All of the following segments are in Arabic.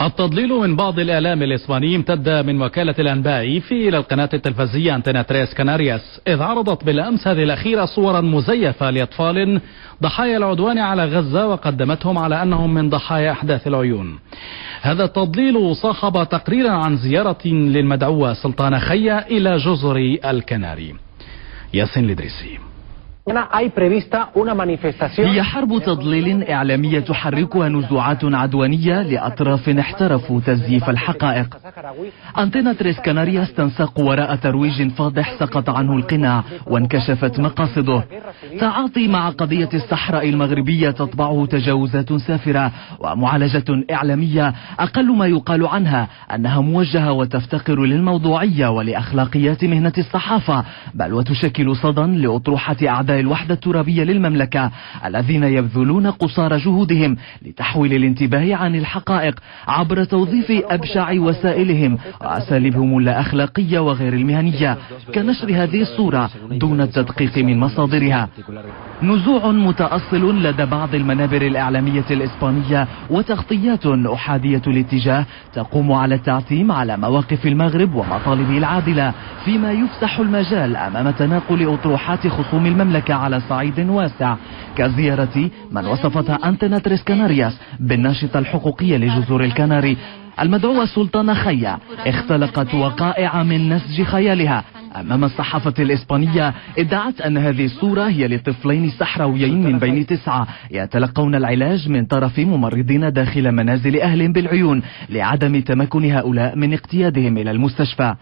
التضليل من بعض الإعلام الإسباني امتد من وكالة الأنباء إلى القناة التلفزيونية أنتنا 3 كنارياس، إذ عرضت بالأمس هذه الأخيرة صورا مزيفة لأطفال ضحايا العدوان على غزة، وقدمتهم على أنهم من ضحايا أحداث العيون. هذا التضليل صاحب تقريرا عن زيارة للمدعوة سلطان خيا إلى جزر الكناري. ياسين الإدريسي. هي حرب تضليل إعلامية تحركها نزوعات عدوانية لأطراف احترفوا تزييف الحقائق. أنتنا 3 كنارياس تنساق وراء ترويج فاضح سقط عنه القناع وانكشفت مقاصده. تعاطي مع قضية الصحراء المغربية تطبعه تجاوزات سافرة ومعالجة إعلامية أقل ما يقال عنها أنها موجهة وتفتقر للموضوعية ولأخلاقيات مهنة الصحافة، بل وتشكل صدى لأطروحة أعداء الوحدة الترابية للمملكة الذين يبذلون قصارى جهودهم لتحويل الانتباه عن الحقائق عبر توظيف أبشع وسائلهم وأساليبهم اللا أخلاقية وغير المهنية، كنشر هذه الصورة دون التدقيق من مصادرها. نزوع متأصل لدى بعض المنابر الإعلامية الإسبانية وتغطيات أحادية الاتجاه تقوم على التعتيم على مواقف المغرب ومطالبه العادلة، فيما يفسح المجال أمام تناقل أطروحات خصوم المملكة على صعيد واسع، كزيارة من وصفتها أنتنا 3 كنارياس بالناشطة الحقوقية لجزر الكناري المدعوة سلطان خيا، اختلقت وقائع من نسج خيالها أمام الصحافة الإسبانية. ادعت أن هذه الصورة هي لطفلين صحراويين من بين 9 يتلقون العلاج من طرف ممرضين داخل منازل أهل بالعيون لعدم تمكن هؤلاء من اقتيادهم إلى المستشفى.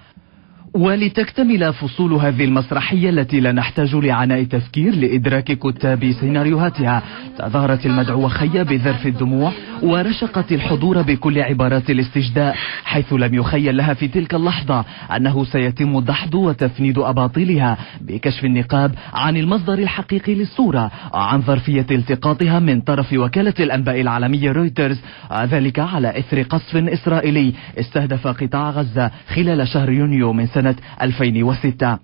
ولتكتمل فصول هذه المسرحية التي لا نحتاج لعناء تفكير لإدراك كتاب سيناريوهاتها، تظاهرت المدعوة خيا بذرف الدموع ورشقت الحضور بكل عبارات الاستجداء، حيث لم يخيل لها في تلك اللحظة أنه سيتم دحض وتفنيد أباطيلها بكشف النقاب عن المصدر الحقيقي للصورة وعن ظرفية التقاطها من طرف وكالة الأنباء العالمية رويترز، ذلك على إثر قصف إسرائيلي استهدف قطاع غزة خلال شهر يونيو من سنة 2006.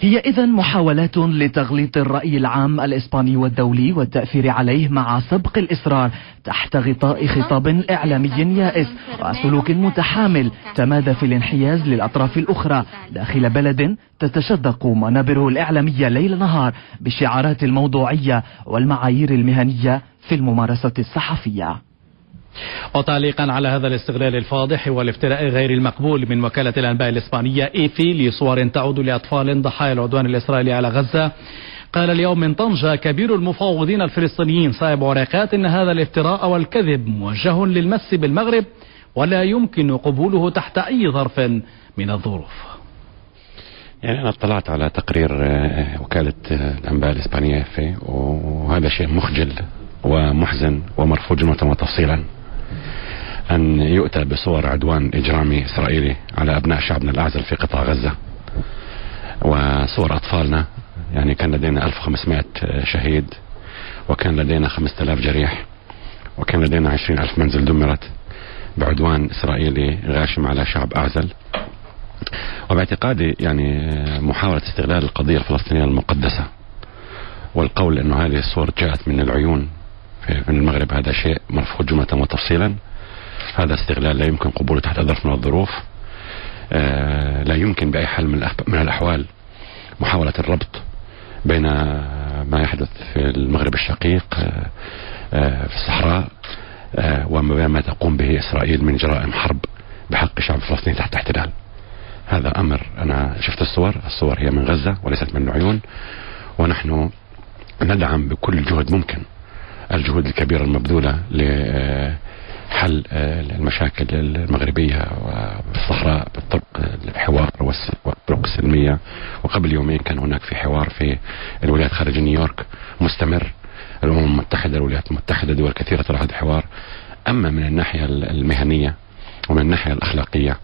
هي إذن محاولات لتغليط الرأي العام الإسباني والدولي والتأثير عليه مع سبق الإصرار تحت غطاء خطاب إعلامي يائس وسلوك متحامل تمادى في الانحياز للأطراف الأخرى داخل بلد تتشدق منابره الإعلامية ليل نهار بالشعارات الموضوعية والمعايير المهنية في الممارسة الصحفية. وتعليقا على هذا الاستغلال الفاضح والافتراء غير المقبول من وكالة الأنباء الإسبانية إيفي لصور تعود لأطفال ضحايا العدوان الإسرائيلي على غزة، قال اليوم من طنجة كبير المفاوضين الفلسطينيين صاحب ورقات إن هذا الافتراء والكذب موجه للمس بالمغرب ولا يمكن قبوله تحت أي ظرف من الظروف. يعني أنا اطلعت على تقرير وكالة الأنباء الإسبانية إيفي، وهذا شيء مخجل ومحزن ومرفوض جملة وتفصيلا أن يؤتى بصور عدوان إجرامي إسرائيلي على أبناء شعبنا الأعزل في قطاع غزة وصور أطفالنا. يعني كان لدينا 1500 شهيد، وكان لدينا 5000 جريح، وكان لدينا 20,000 منزل دمرت بعدوان إسرائيلي غاشم على شعب أعزل. وباعتقادي يعني محاولة استغلال القضية الفلسطينية المقدسة والقول أنه هذه الصور جاءت من العيون من المغرب، هذا شيء مرفوض جملة وتفصيلا. هذا استغلال لا يمكن قبوله تحت أي ظرف من الظروف. لا يمكن بأي حال من الأحوال محاولة الربط بين ما يحدث في المغرب الشقيق في الصحراء وما بين ما تقوم به إسرائيل من جرائم حرب بحق شعب فلسطين تحت احتلال. هذا أمر، أنا شفت الصور هي من غزة وليست من العيون، ونحن ندعم بكل جهد ممكن الجهود الكبيرة المبذولة لحل المشاكل المغربية والصحراء بالطرق الحوار والطرق السلمية. وقبل يومين كان هناك في حوار في الولايات خارج نيويورك مستمر، الأمم المتحدة، الولايات المتحدة، دول كثيرة طرحت الحوار. أما من الناحية المهنية ومن الناحية الأخلاقية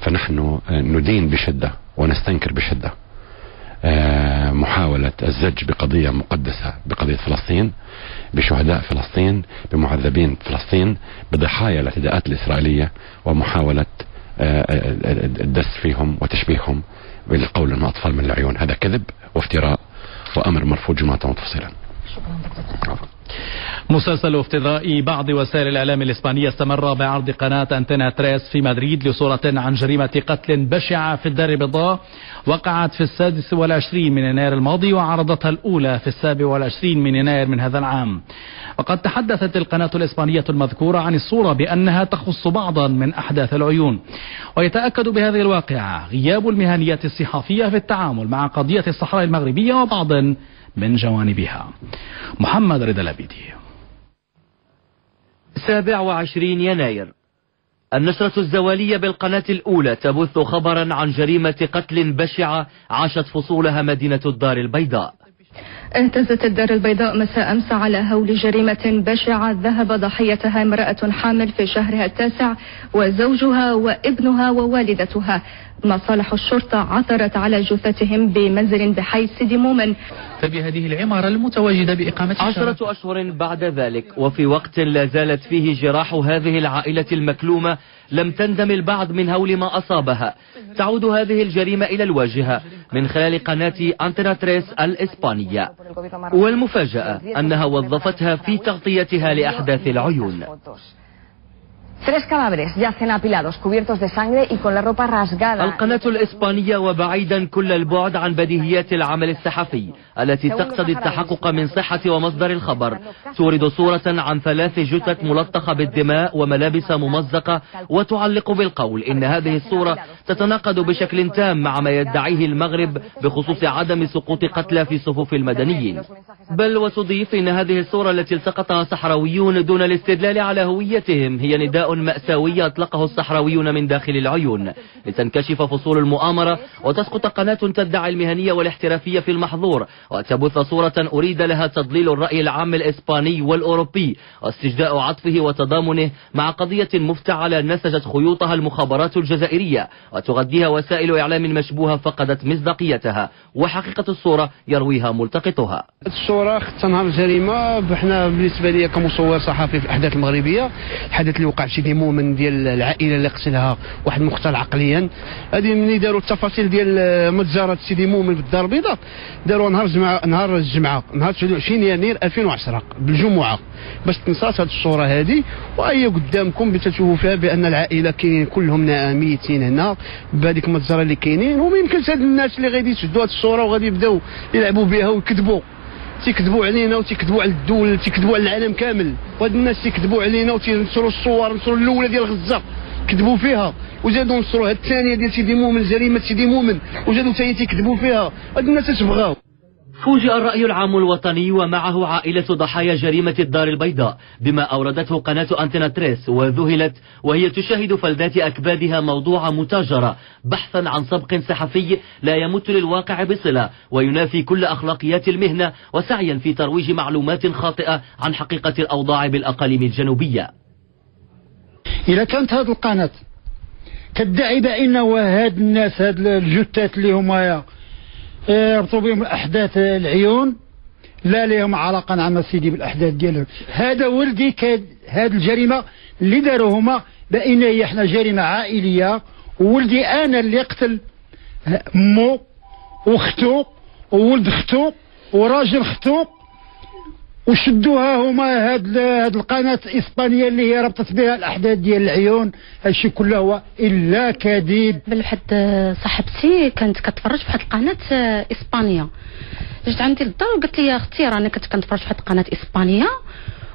فنحن ندين بشدة ونستنكر بشدة محاولة الزج بقضية مقدسة، بقضية فلسطين، بشهداء فلسطين، بمعذبين فلسطين، بضحايا الاعتداءات الإسرائيلية، ومحاولة الدس فيهم وتشبيههم بالقول أنهم أطفال من العيون. هذا كذب وافتراء وأمر مرفوض جملة وتفصيلا. مسلسل افتراء بعض وسائل الإعلام الإسبانية استمر بعرض قناة أنتنا 3 في مدريد لصورة عن جريمة قتل بشعة في الدار البيضاء وقعت في 26 من يناير الماضي، وعرضتها الأولى في 27 من يناير من هذا العام. وقد تحدثت القناة الإسبانية المذكورة عن الصورة بأنها تخص بعضا من أحداث العيون، ويتأكد بهذه الواقعة غياب المهنية الصحفية في التعامل مع قضية الصحراء المغربية وبعض من جوانبها. محمد رضا العبيدي. 27 يناير، النشرة الزوالية بالقناة الأولى تبث خبرا عن جريمة قتل بشعة عاشت فصولها مدينة الدار البيضاء. اهتزت الدار البيضاء مساء أمس على هول جريمة بشعة ذهب ضحيتها امرأة حامل في شهرها التاسع وزوجها وابنها ووالدتها. مصالح الشرطة عثرت على جثتهم بمنزل بحي سيدي مومن. فبهذه العمارة المتواجدة بإقامة 10 أشهر بعد ذلك، وفي وقت لا زالت فيه جراح هذه العائلة المكلومة، لم تندم البعض من هول ما أصابها. تعود هذه الجريمة إلى الواجهة من خلال قناة أنتنا 3 الإسبانية، والمفاجأة أنها وظفتها في تغطيتها لأحداث العيون. 3 cadáveres yacen apilados, cubiertos de sangre y con la ropa rasgada. القناة الإسبانية، وبعيدا كل البعد عن بديهيات العمل الصحفي التي تقتضي التحقق من صحة ومصدر الخبر، تورد صورة عن 3 جثث ملطخة بالدماء وملابس ممزقة، وتعلق بالقول إن هذه الصورة تتناقض بشكل تام مع ما يدعيه المغرب بخصوص عدم سقوط قتلى في صفوف المدنيين. بل وتضيف إن هذه الصورة التي التقطها صحراويون دون الاستدلال على هويتهم هي نداء مأساوي أطلقه الصحراويون من داخل العيون لتنكشف فصول المؤامرة وتسقط قناة تدعي المهنية والاحترافية في المحظور، وتبث صورة أريد لها تضليل الرأي العام الإسباني والأوروبي واستجداء عطفه وتضامنه مع قضية مفتعلة نسجت خيوطها المخابرات الجزائرية وتغذيها وسائل إعلام مشبوهة فقدت مصداقيتها، وحقيقة الصورة يرويها ملتقطها. الصورة تنهار الجريمة. احنا بالنسبة لي كمصور صحفي في الأحداث المغربية، الحدث اللي وقع في سيدي مومن ديال العائلة اللي قتلها واحد مختل عقليا، هذه ملي داروا التفاصيل ديال متجرة سيدي مومن بالدار البيضاء داروا نهار الجمعة نهار 29 يناير 2010 بالجمعة باش تنصاص هذه الصورة هذه، وهي قدامكم بتشوفوا فيها بأن العائلة كاينين كلهم ميتين هنا بهذيك المتجرة اللي كاينين. وما يمكنش هاد الناس اللي غادي يشدوا هذه الصورة وغادي يبداو يلعبوا بها ويكذبوا، تيكذبوا علينا وتيكذبوا على الدول، تيكذبوا على العالم كامل. وهاد الناس تيكذبوا علينا وتينشروا الصور، نشروا الاولى ديال غزه كذبوا فيها وزادوا نشروها الثانيه ديال سيدي مومن جريمه سيدي مومن وزادوا حتى تيكذبوا فيها. هاد الناس اش بغاو؟ فوجئ الرأي العام الوطني ومعه عائلة ضحايا جريمة الدار البيضاء بما أوردته قناة أنتنا 3، وذهلت وهي تشاهد فلذات أكبادها موضوع متاجرة بحثا عن سبق صحفي لا يمت للواقع بصلة وينافي كل أخلاقيات المهنة، وسعيا في ترويج معلومات خاطئة عن حقيقة الأوضاع بالأقاليم الجنوبية. إذا كانت هذه القناة تدعي بأن هاد الناس هاد الجثات اللي هما يربطوا بهم الأحداث العيون لا لهم علاقة مع سيدي بالأحداث ديالهم، هذا ولدي هاد الجريمة اللي داروهما بأن هي احنا جريمة عائلية، وولدي أنا اللي قتل أمه وأختو وولد أختو وراجل أختو، وشدوها هما هاد القناة الإسبانية اللي هي ربطت بها الأحداث ديال العيون. هادشي كله هو إلا كذب. واحد صاحبتي كانت كتفرج في واحد القناة إسبانية، جات عندي للدار وقالت لي اختي راني كنت كنتفرج في واحد القناة إسبانية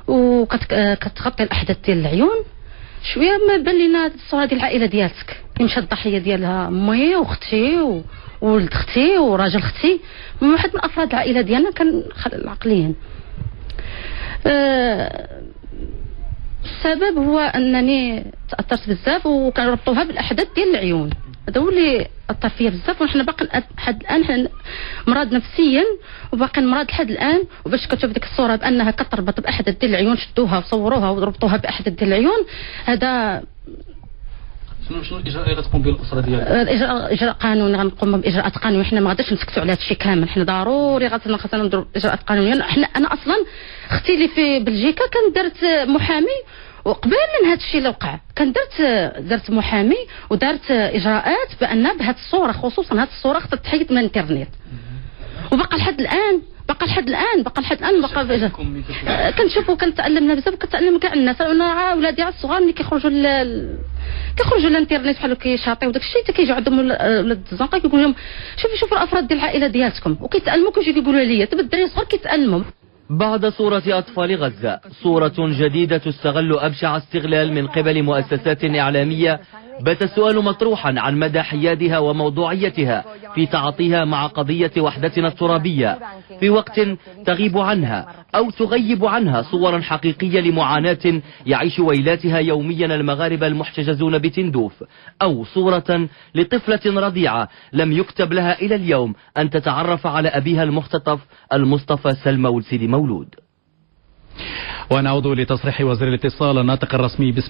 وكتغطي الأحداث ديال العيون، شويه ما بان لينا الصورة ديال العائلة ديالتك مشات الضحية ديالها امي واختي وولد اختي وراجل اختي، واحد من افراد العائلة ديالنا كان عقليا. السبب هو انني تاثرت بزاف وكنربطوها بالاحداث ديال العيون، هذا هو اللي اثر فيا بزاف. وحنا باقي لحد الان حنا مرض نفسيا وباقي مرض لحد الان، وباش كتشوف ديك الصوره بانها كتربط باحداث ديال العيون شدوها وصوروها وربطوها باحداث ديال العيون. هذا شنو الاجراء اللي غتقوم به الاسره ديالك؟ اجراء قانوني، غنقوم باجراءات قانونيه. حنا ما غاديش نسكتوا على هذا الشيء كامل، حنا ضروري خاصنا نديروا اجراءات قانونيه. انا اصلا اختي اللي في بلجيكا كان درت محامي، وقبل من هذا الشيء اللي وقع كان درت محامي ودارت اجراءات بان بهذه الصوره خصوصا هذه الصوره خصها تحيد من الانترنت، وبقى لحد الان باقا لحد الان كنشوفوا كنتعلمنا بزاف وكنتعلم كاع الناس. انا ولادي الصغار ملي كيخرجوا للانترنت بحال كيشاطيو داك الشيء حتى كيجيو عندهم ولاد الزنقه كيقول لهم شوفوا الافراد ديال العائله ديالكم وكيتعلموا كيجيو كيقولوا لي دابا الدراري الصغار كيتعلموا. بعد صورة أطفال غزة صورة جديدة تستغل أبشع استغلال من قبل مؤسسات إعلامية. بات السؤال مطروحا عن مدى حيادها وموضوعيتها في تعاطيها مع قضية وحدتنا الترابية في وقت تغيب عنها أو تغيب عنها صورا حقيقية لمعاناة يعيش ويلاتها يوميا المغاربة المحتجزون بتندوف، أو صورة لطفلة رضيعة لم يكتب لها إلى اليوم أن تتعرف على أبيها المختطف المصطفى سلمى ولسيدي مولود. ونعود لتصريح وزير الاتصال الناطق الرسمي باسم